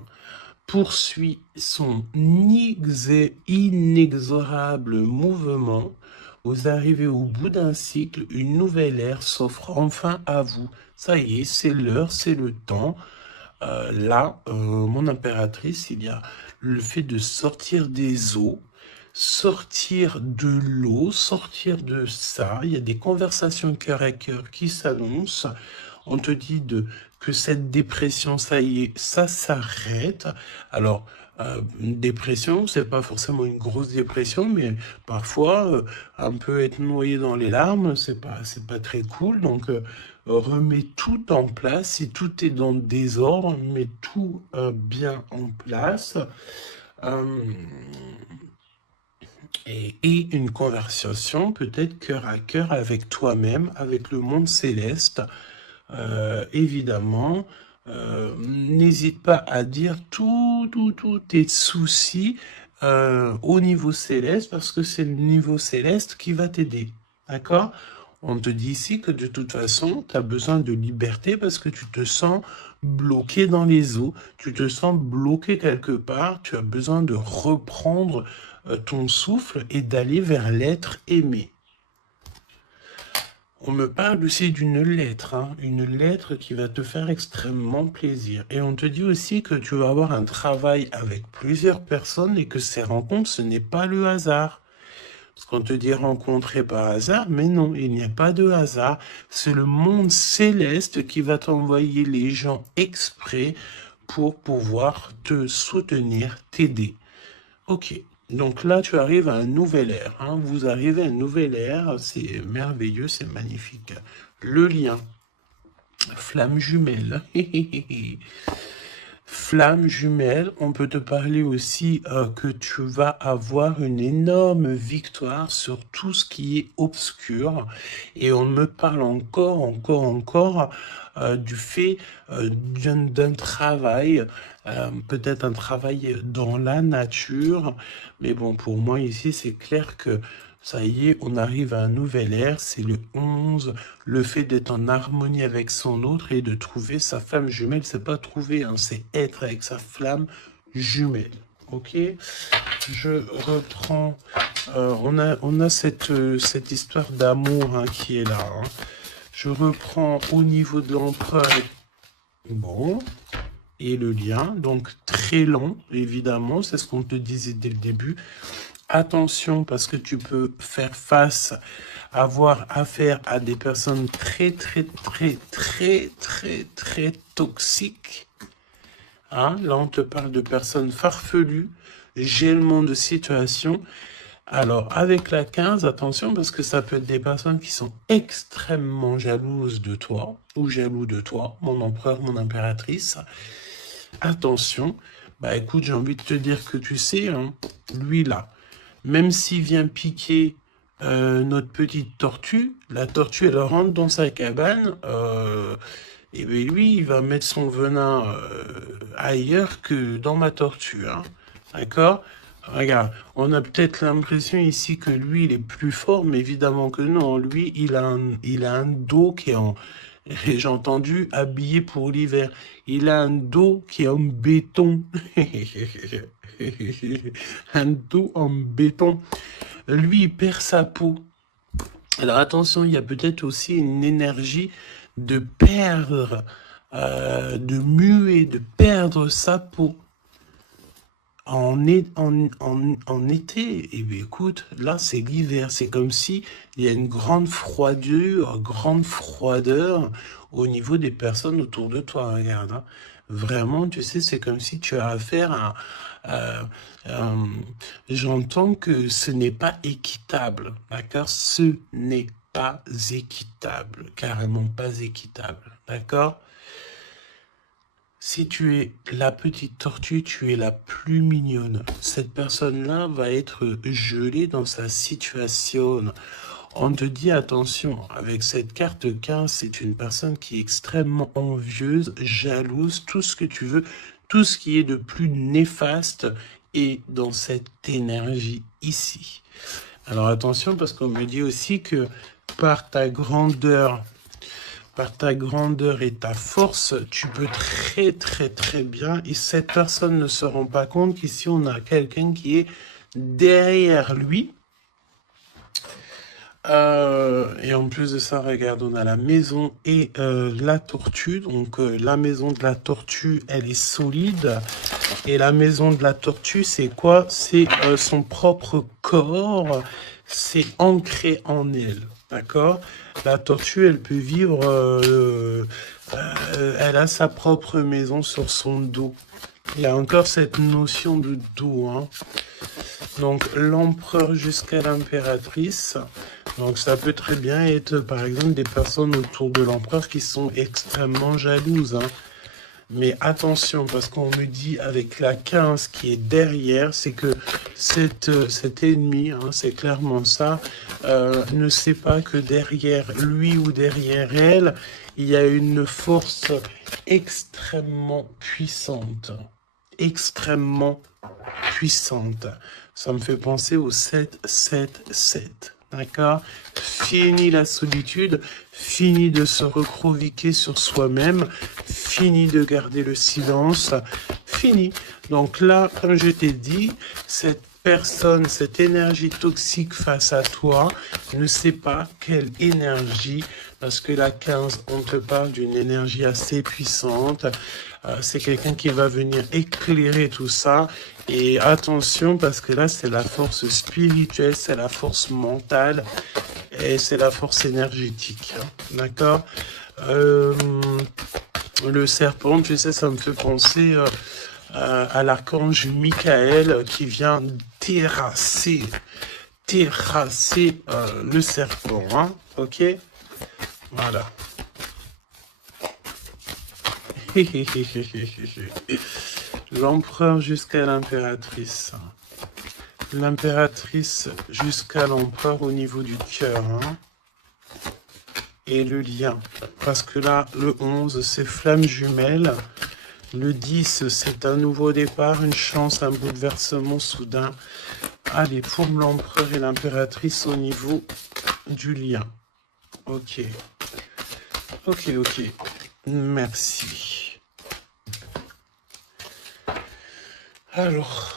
poursuit son inexorable mouvement. Vous arrivez au bout d'un cycle, une nouvelle ère s'offre enfin à vous. Ça y est, c'est l'heure, c'est le temps. Mon impératrice, il y a le fait de sortir des eaux, sortir de l'eau, sortir de ça. Il y a des conversations cœur à cœur qui s'annoncent. On te dit que cette dépression, ça y est, ça s'arrête. Alors, une dépression, c'est pas forcément une grosse dépression, mais parfois, un peu être noyé dans les larmes, c'est pas très cool. Donc, remets tout en place. Si tout est dans le désordre, mets tout bien en place. Euh, et une conversation peut-être cœur à cœur avec toi-même, avec le monde céleste. Évidemment, n'hésite pas à dire tous tes soucis au niveau céleste, parce que c'est le niveau céleste qui va t'aider. D'accord? On te dit ici que de toute façon, tu as besoin de liberté parce que tu te sens bloqué dans les eaux, tu te sens bloqué quelque part, tu as besoin de reprendre ton souffle et d'aller vers l'être aimé. On me parle aussi d'une lettre, hein, une lettre qui va te faire extrêmement plaisir. Et on te dit aussi que tu vas avoir un travail avec plusieurs personnes et que ces rencontres, ce n'est pas le hasard. Parce qu'on te dit rencontrer par hasard, mais non, il n'y a pas de hasard. C'est le monde céleste qui va t'envoyer les gens exprès pour pouvoir te soutenir, t'aider. Ok, donc là tu arrives à un nouvel ère, hein. Vous arrivez à une nouvelle ère, c'est merveilleux, c'est magnifique. Le lien, flamme jumelle. Flamme jumelle, on peut te parler aussi que tu vas avoir une énorme victoire sur tout ce qui est obscur. Et on me parle encore du fait d'un travail, peut-être un travail dans la nature. Mais bon, pour moi ici, c'est clair que ça y est, on arrive à un nouvel ère, c'est le 11, le fait d'être en harmonie avec son autre et de trouver sa flamme jumelle, c'est pas trouver, hein, c'est être avec sa flamme jumelle. Ok, je reprends. On a cette histoire d'amour, hein, qui est là, hein. Je reprends au niveau de l'empereur. Bon, et le lien, donc très long, évidemment, c'est ce qu'on te disait dès le début. Attention, parce que tu peux faire face, avoir affaire à des personnes très toxiques. Hein? Là, on te parle de personnes farfelues, gèlement de situation. Alors, avec la 15, attention, parce que ça peut être des personnes qui sont extrêmement jalouses de toi, ou jaloux de toi, mon empereur, mon impératrice. Attention, bah écoute, j'ai envie de te dire que tu sais, hein, lui là, même s'il vient piquer notre petite tortue, la tortue, elle rentre dans sa cabane, et bien lui, il va mettre son venin ailleurs que dans ma tortue, hein. D'accord? Regarde, on a peut-être l'impression ici que lui, il est plus fort, mais évidemment que non. Lui, il a un dos qui est en... J'ai entendu habillé pour l'hiver. Il a un dos qui est en béton. Un dos en béton. Lui, il perd sa peau. Alors attention, il y a peut-être aussi une énergie de perdre, de muer, de perdre sa peau en été. Et bien écoute, là c'est l'hiver, c'est comme si il y a une grande froideur au niveau des personnes autour de toi. Regarde, hein. Vraiment, tu sais, c'est comme si tu as affaire à... euh, euh, j'entends que ce n'est pas équitable, d'accord? Ce n'est pas équitable, carrément pas équitable, d'accord? Si tu es la petite tortue, tu es la plus mignonne. Cette personne-là va être gelée dans sa situation. On te dit attention, avec cette carte 15, c'est une personne qui est extrêmement envieuse, jalouse, tout ce que tu veux, tout ce qui est de plus néfaste est dans cette énergie ici. Alors attention, parce qu'on me dit aussi que par ta grandeur et ta force, tu peux très bien, et cette personne ne se rend pas compte qu'ici on a quelqu'un qui est derrière lui. Et en plus de ça, regarde, on a la maison et la tortue. Donc la maison de la tortue, elle est solide. Et la maison de la tortue, c'est quoi? C'est son propre corps. C'est ancré en elle. D'accord? La tortue, elle peut vivre... elle a sa propre maison sur son dos. Il y a encore cette notion de dos, hein. Donc l'empereur jusqu'à l'impératrice. Donc ça peut très bien être par exemple des personnes autour de l'empereur qui sont extrêmement jalouses, hein. Mais attention, parce qu'on me dit avec la 15 qui est derrière, c'est que cet ennemi, hein, c'est clairement ça, ne sait pas que derrière lui ou derrière elle, il y a une force extrêmement puissante. Extrêmement puissante. Ça me fait penser au 7-7-7. D'accord? Fini la solitude, fini de se recroviquer sur soi-même, fini de garder le silence, fini. Donc là, comme je t'ai dit, cette personne, cette énergie toxique face à toi, ne sait pas quelle énergie, parce que la 15, on te parle d'une énergie assez puissante. C'est quelqu'un qui va venir éclairer tout ça. Et attention, parce que là, c'est la force spirituelle, c'est la force mentale et c'est la force énergétique. D'accord? Le serpent, tu sais, ça me fait penser à l'archange Michael qui vient terrasser le serpent. Hein? Ok? Voilà. L'empereur jusqu'à l'impératrice. L'impératrice jusqu'à l'empereur au niveau du cœur. Hein. Et le lien. Parce que là, le 11, c'est flamme jumelle. Le 10, c'est un nouveau départ, une chance, un bouleversement soudain. Allez, pour l'empereur et l'impératrice au niveau du lien. Ok. Ok. Merci. Alors,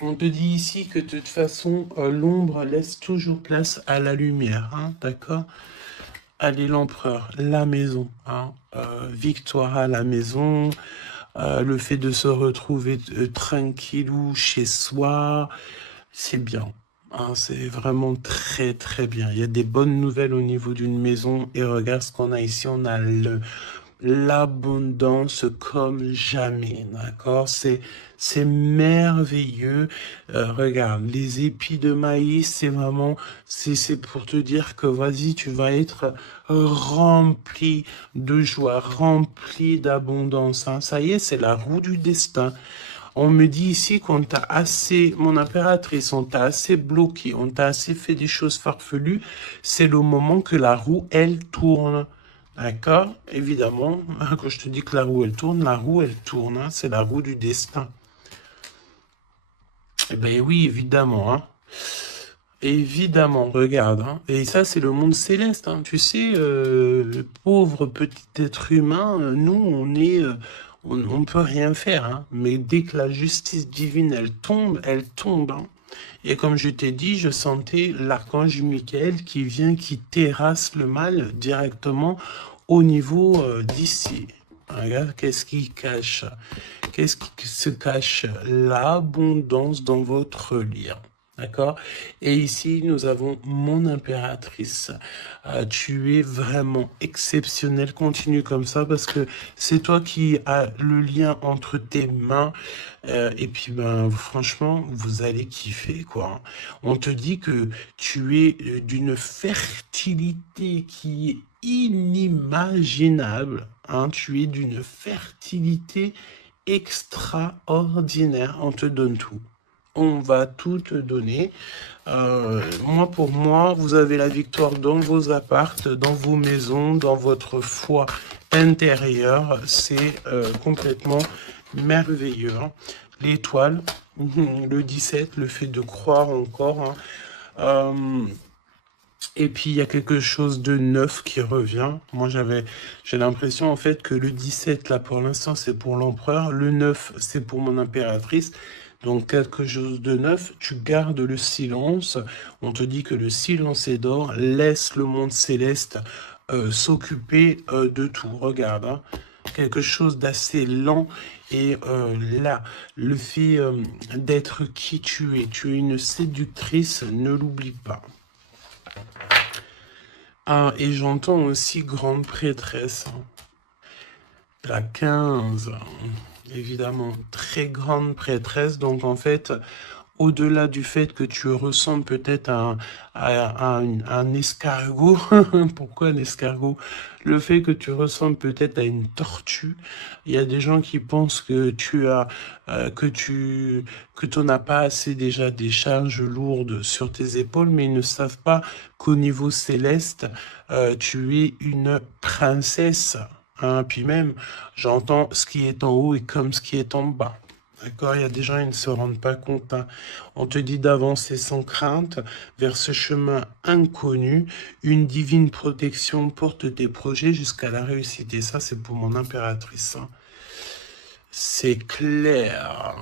on te dit ici que de toute façon, l'ombre laisse toujours place à la lumière, hein, d'accord? Allez, l'empereur, la maison, hein, victoire à la maison, le fait de se retrouver tranquillou chez soi, c'est bien. Hein, c'est vraiment très bien. Il y a des bonnes nouvelles au niveau d'une maison et regarde ce qu'on a ici, on a l'abondance comme jamais, d'accord? C'est merveilleux. Regarde, les épis de maïs, c'est vraiment, c'est pour te dire que vas-y, tu vas être rempli de joie, rempli d'abondance. Hein. Ça y est, c'est la roue du destin. On me dit ici qu'on t'a assez, mon impératrice, on t'a assez bloqué, on t'a assez fait des choses farfelues. C'est le moment que la roue, elle tourne. D'accord? Évidemment, quand je te dis que la roue, elle tourne, hein, c'est la roue du destin. Eh bien oui, évidemment, hein. Évidemment, regarde. Hein. Et ça, c'est le monde céleste. Hein. Tu sais, le pauvre petit être humain, nous, on est... on peut rien faire. Hein. Mais dès que la justice divine, elle tombe. Hein. Et comme je t'ai dit, je sentais l'archange Michael qui vient, qui terrasse le mal directement au niveau d'ici. Regarde, qu'est-ce qui cache? Qu'est-ce qui se cache? L'abondance dans votre lien. D'accord? Et ici, nous avons mon impératrice. Tu es vraiment exceptionnel. Continue comme ça parce que c'est toi qui as le lien entre tes mains. Et puis, ben, franchement, vous allez kiffer, quoi. On te dit que tu es d'une fertilité qui est inimaginable. hein, tu es d'une fertilité extraordinaire. On te donne tout. On va tout te donner. Moi, pour moi, vous avez la victoire dans vos appartes, dans vos maisons, dans votre foi intérieure. C'est complètement merveilleux. Hein. L'étoile, le 17, le fait de croire encore. Hein. Et puis, il y a quelque chose de neuf qui revient. Moi, j'ai l'impression, en fait, que le 17, là, pour l'instant, c'est pour l'empereur. Le 9, c'est pour mon impératrice. Donc, quelque chose de neuf. Tu gardes le silence. On te dit que le silence est d'or. Laisse le monde céleste s'occuper de tout. Regarde, hein. Quelque chose d'assez lent. Et là, le fait d'être qui tu es une séductrice, ne l'oublie pas. Ah, et j'entends aussi grande prêtresse. La 15, évidemment, très grande prêtresse. Donc, en fait, au-delà du fait que tu ressembles peut-être à un escargot, pourquoi un escargot? Le fait que tu ressembles peut-être à une tortue. Il y a des gens qui pensent que tu n'as pas assez déjà des charges lourdes sur tes épaules, mais ils ne savent pas qu'au niveau céleste, tu es une princesse. Hein, puis même, j'entends ce qui est en haut et comme ce qui est en bas. D'accord, il y a des gens, ils ne se rendent pas compte. Hein. On te dit d'avancer sans crainte vers ce chemin inconnu. Une divine protection porte tes projets jusqu'à la réussite. Et ça, c'est pour mon impératrice. Hein. C'est clair.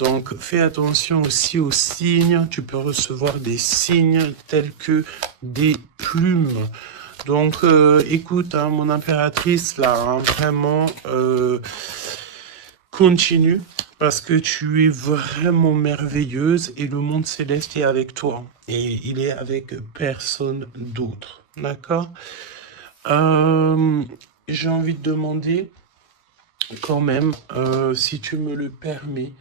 Donc, fais attention aussi aux signes. Tu peux recevoir des signes tels que des plumes. Donc, écoute, hein, mon impératrice, là, hein, vraiment, continue. Parce que tu es vraiment merveilleuse et le monde céleste est avec toi. Et il est avec personne d'autre. D'accord? J'ai envie de demander, quand même, si tu me le permets.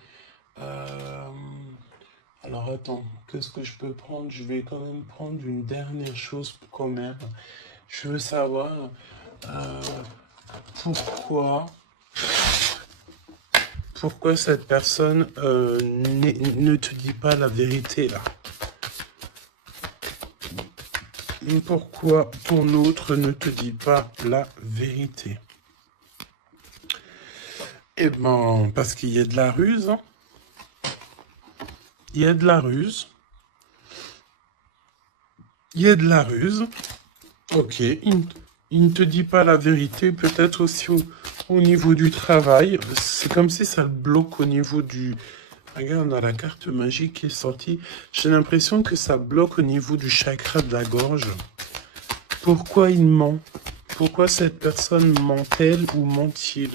Alors attends, qu'est-ce que je peux prendre? Je vais quand même prendre une dernière chose quand même. Je veux savoir pourquoi cette personne ne te dit pas la vérité là. Pourquoi ton autre ne te dit pas la vérité? Eh ben, parce qu'il y a de la ruse. Hein. Il y a de la ruse. Il y a de la ruse. Ok, il ne te dit pas la vérité, peut-être aussi au niveau du travail. C'est comme si ça le bloque au niveau du... Regarde, on a la carte magique qui est sortie. J'ai l'impression que ça bloque au niveau du chakra de la gorge. Pourquoi il ment? Pourquoi cette personne ment-elle ou ment-il?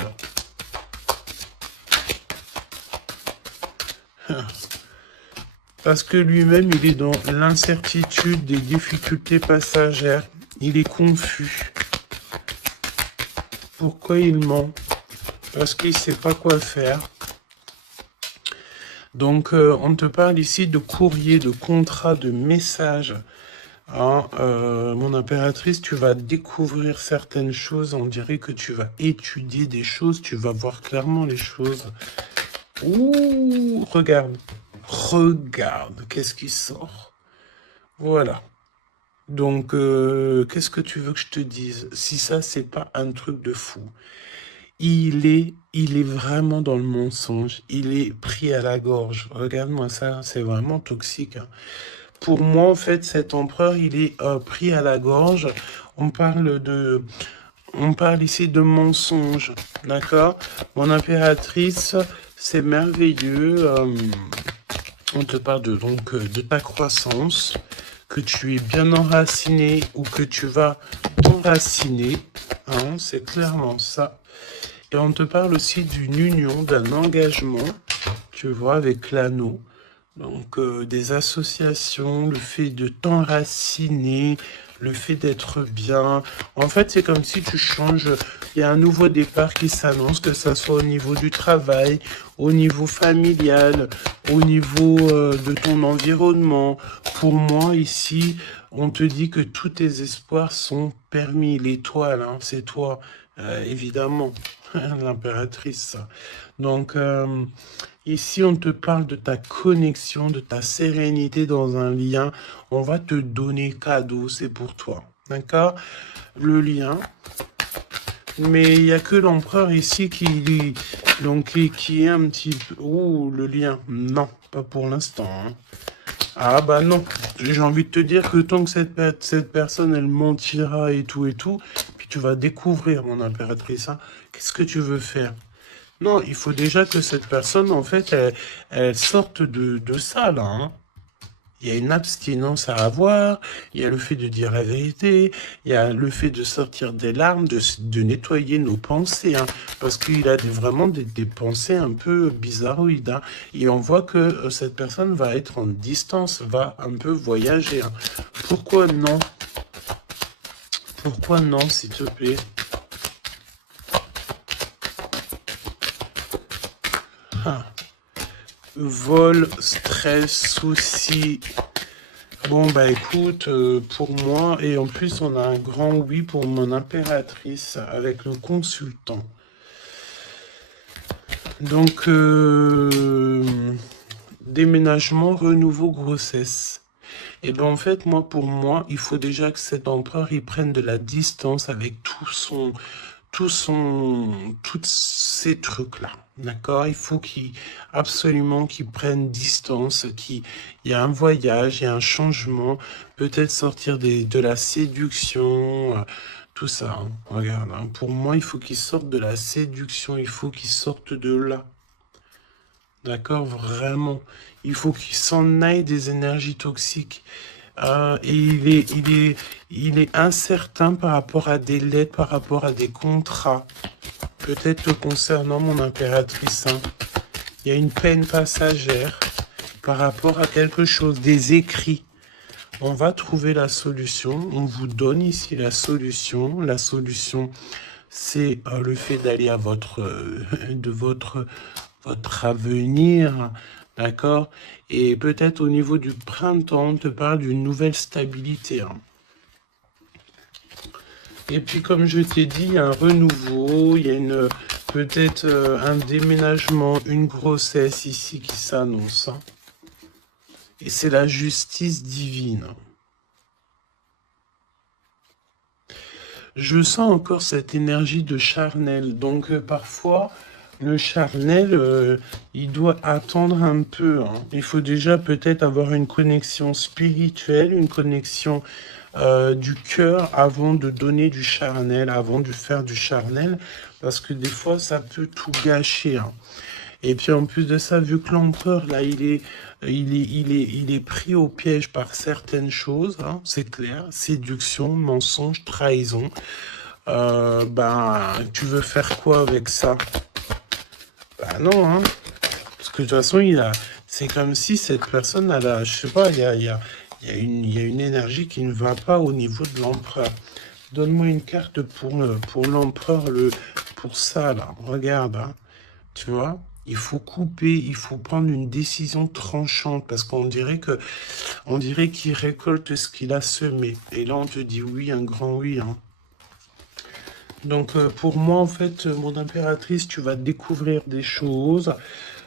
Parce que lui-même, il est dans l'incertitude des difficultés passagères. Il est confus. Pourquoi il ment? Parce qu'il ne sait pas quoi faire. Donc, on te parle ici de courrier, de contrat, de message. Hein, mon impératrice, tu vas découvrir certaines choses. On dirait que tu vas étudier des choses. Tu vas voir clairement les choses. Ouh, regarde. Regarde, qu'est-ce qui sort? Voilà. Donc, qu'est-ce que tu veux que je te dise? Si ça, c'est pas un truc de fou. Il est vraiment dans le mensonge. Il est pris à la gorge. Regarde-moi ça, c'est vraiment toxique. Hein. Pour moi, en fait, cet empereur, il est pris à la gorge. On parle ici de mensonge. D'accord? Mon impératrice, c'est merveilleux. On te parle de ta croissance, que tu es bien enraciné ou que tu vas t'enraciner. Hein, c'est clairement ça. Et on te parle aussi d'une union, d'un engagement, tu vois, avec l'anneau. Donc, des associations, le fait de t'enraciner, le fait d'être bien. En fait, c'est comme si tu changes. Il y a un nouveau départ qui s'annonce, que ça soit au niveau du travail, au niveau familial, au niveau de ton environnement. Pour moi, ici, on te dit que tous tes espoirs sont permis. L'étoile, hein, c'est toi. évidemment, l'impératrice. Donc, ici, on te parle de ta connexion, de ta sérénité dans un lien. On va te donner cadeau, c'est pour toi. D'accord? Le lien. Mais il n'y a que l'empereur ici qui est un petit peu... Oh, le lien. Non, pas pour l'instant. Hein. Ah bah non. J'ai envie de te dire que tant que cette personne, elle mentira et tout, puis tu vas découvrir, mon impératrice, hein, qu'est-ce que tu veux faire? Non, il faut déjà que cette personne, en fait, elle sorte de ça, là. Hein. Il y a une abstinence à avoir, il y a le fait de dire la vérité, il y a le fait de sortir des larmes, de nettoyer nos pensées, hein, parce qu'il a vraiment des pensées un peu bizarroïdes. Hein, et on voit que cette personne va être en distance, va un peu voyager. Hein. Pourquoi non? Pourquoi non, s'il te plaît? Ah. Vol, stress, soucis. Bon, bah écoute, pour moi, et en plus, on a un grand oui pour mon impératrice avec le consultant. Donc, déménagement, renouveau, grossesse. Et ben en fait, pour moi, il faut déjà que cet empereur, il prenne de la distance avec toutes ces trucs-là. D'accord? Il faut absolument qu'il prenne distance, il y a un voyage, il y a un changement, peut-être sortir de la séduction, tout ça. Hein. Regarde, hein. Pour moi, il faut qu'il sorte de la séduction, il faut qu'il sorte de là. D'accord? Vraiment. Il faut qu'il s'en aille des énergies toxiques. Et il est incertain par rapport à des lettres, par rapport à des contrats. Peut-être concernant mon impératrice. Hein. Il y a une peine passagère par rapport à quelque chose, des écrits. On va trouver la solution. On vous donne ici la solution. La solution, c'est le fait d'aller à votre avenir. D'accord? Et peut-être au niveau du printemps, on te parle d'une nouvelle stabilité. Hein. Et puis, comme je t'ai dit, il y a un renouveau, il y a peut-être un déménagement, une grossesse ici qui s'annonce. Hein. Et c'est la justice divine. Je sens encore cette énergie de charnel. Donc, parfois... Le charnel, il doit attendre un peu. Hein. Il faut déjà peut-être avoir une connexion spirituelle, une connexion du cœur avant de donner du charnel, avant de faire du charnel, parce que des fois, ça peut tout gâcher. Hein. Et puis en plus de ça, vu que l'empereur, là, il est pris au piège par certaines choses, hein, c'est clair, séduction, mensonge, trahison. Tu veux faire quoi avec ça? Bah non, hein. Parce que de toute façon, c'est comme si cette personne, je sais pas, il y a une énergie qui ne va pas au niveau de l'empereur. Donne-moi une carte pour l'empereur, pour ça, là. Regarde, hein. Tu vois, il faut couper, il faut prendre une décision tranchante, parce qu'on dirait qu'il récolte ce qu'il a semé. Et là, on te dit oui, un grand oui, hein. Donc pour moi, en fait, mon impératrice, tu vas découvrir des choses.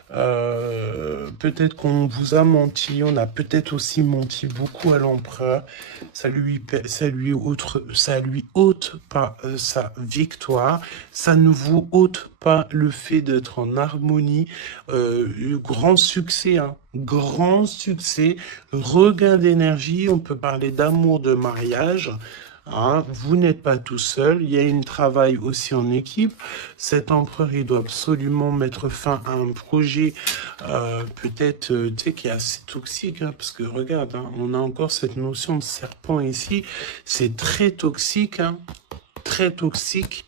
Peut-être qu'on vous a menti, on a peut-être aussi menti beaucoup à l'empereur. Ça lui ôte pas sa victoire. Ça ne vous ôte pas le fait d'être en harmonie. Grand succès, hein. Grand succès. Regain d'énergie. On peut parler d'amour, de mariage. Hein, vous n'êtes pas tout seul, il y a un travail aussi en équipe. Cet empereur, il doit absolument mettre fin à un projet, peut-être, tu sais, qui est assez toxique, hein, parce que regarde, hein, on a encore cette notion de serpent ici, c'est très toxique, hein, très toxique.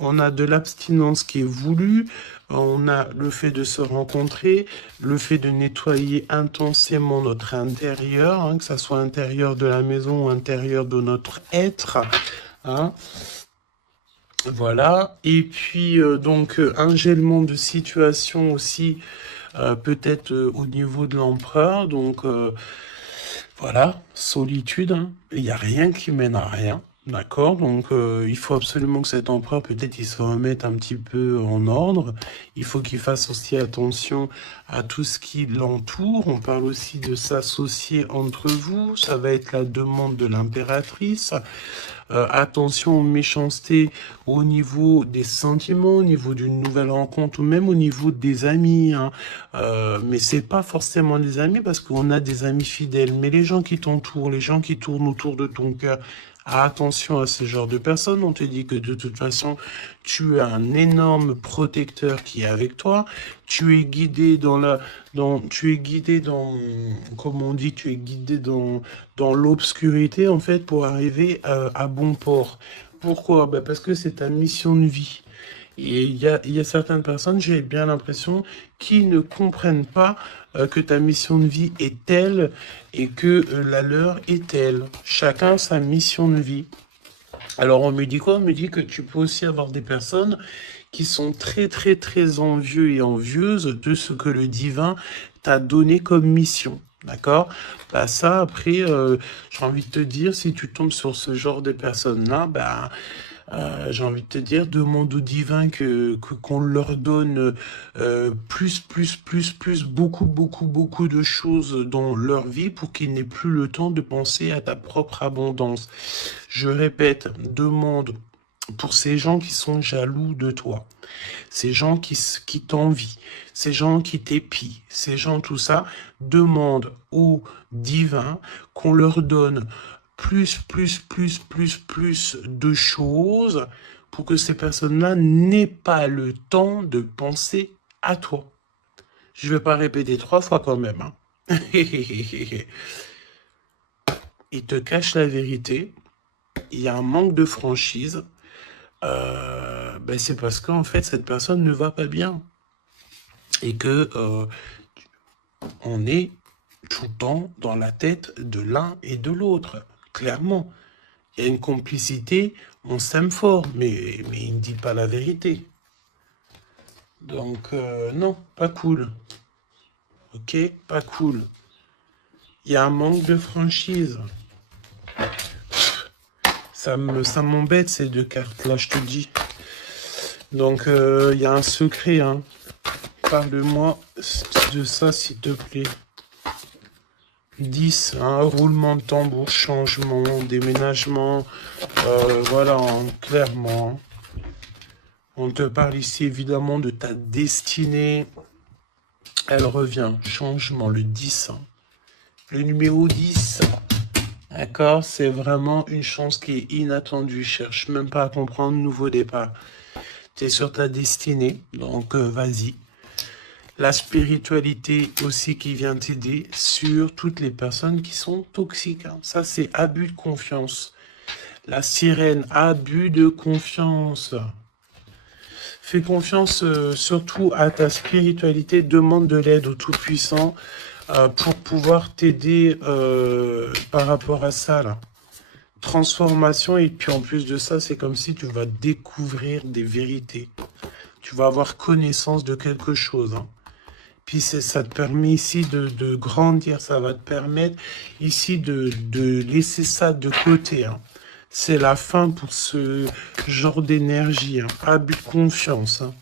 On a de l'abstinence qui est voulue, on a le fait de se rencontrer, le fait de nettoyer intensément notre intérieur, hein, que ça soit intérieur de la maison ou intérieur de notre être. Hein. Voilà. Et puis, un gèlement de situation aussi, peut-être au niveau de l'empereur. Donc, voilà, solitude. Hein. Il n'y a rien qui mène à rien. D'accord, donc il faut absolument que cet empereur, peut-être, il se remette un petit peu en ordre. Il faut qu'il fasse aussi attention à tout ce qui l'entoure. On parle aussi de s'associer entre vous. Ça va être la demande de l'impératrice. Attention aux méchancetés au niveau des sentiments, au niveau d'une nouvelle rencontre ou même au niveau des amis. Hein. Mais c'est pas forcément des amis parce qu'on a des amis fidèles. Mais les gens qui t'entourent, les gens qui tournent autour de ton cœur, attention à ce genre de personnes. On te dit que de toute façon, tu as un énorme protecteur qui est avec toi. Tu es guidé comme on dit, tu es guidé dans l'obscurité, en fait, pour arriver à bon port. Pourquoi? Ben parce que c'est ta mission de vie. Et il y a certaines personnes, j'ai bien l'impression, qui ne comprennent pas que ta mission de vie est telle et que la leur est telle. Chacun sa mission de vie. Alors on me dit quoi? On me dit que tu peux aussi avoir des personnes qui sont très très très envieux et envieuses de ce que le divin t'a donné comme mission. D'accord? Bah ça, après, j'ai envie de te dire, si tu tombes sur ce genre de personnes-là, bah, j'ai envie de te dire, demande au divin qu'on leur donne beaucoup de choses dans leur vie pour qu'ils n'aient plus le temps de penser à ta propre abondance. Je répète, demande pour ces gens qui sont jaloux de toi, ces gens qui t'envient, ces gens qui t'épient, ces gens, tout ça, demande au divin qu'on leur donne plus de choses pour que ces personnes-là n'aient pas le temps de penser à toi. Je vais pas répéter 3 fois quand même. Hein. Il te cache la vérité. Il y a un manque de franchise. Ben c'est parce qu'en fait, cette personne ne va pas bien. Et que on est tout le temps dans la tête de l'un et de l'autre. Clairement. Il y a une complicité, on s'aime fort, mais il ne dit pas la vérité. Donc, non, pas cool. Ok, pas cool. Il y a un manque de franchise. Ça m'embête ces deux cartes-là, je te dis. Donc, il y a un secret, hein. Parle-moi de ça, s'il te plaît. 10, hein, roulement de tambour, changement, déménagement, voilà, hein, clairement. On te parle ici évidemment de ta destinée. Elle revient, changement, le 10. Hein. Le numéro 10, d'accord, c'est vraiment une chance qui est inattendue. Cherche même pas à comprendre, nouveau départ. Tu es sur ta destinée, donc vas-y. La spiritualité aussi qui vient t'aider sur toutes les personnes qui sont toxiques. Hein. Ça, c'est abus de confiance. La sirène, abus de confiance. Fais confiance surtout à ta spiritualité. Demande de l'aide au Tout-Puissant pour pouvoir t'aider par rapport à ça. Là. Transformation, et puis en plus de ça, c'est comme si tu vas découvrir des vérités. Tu vas avoir connaissance de quelque chose. Hein. Puis ça te permet ici de grandir, ça va te permettre ici de laisser ça de côté. Hein. C'est la fin pour ce genre d'énergie, hein. Abus de confiance. Hein.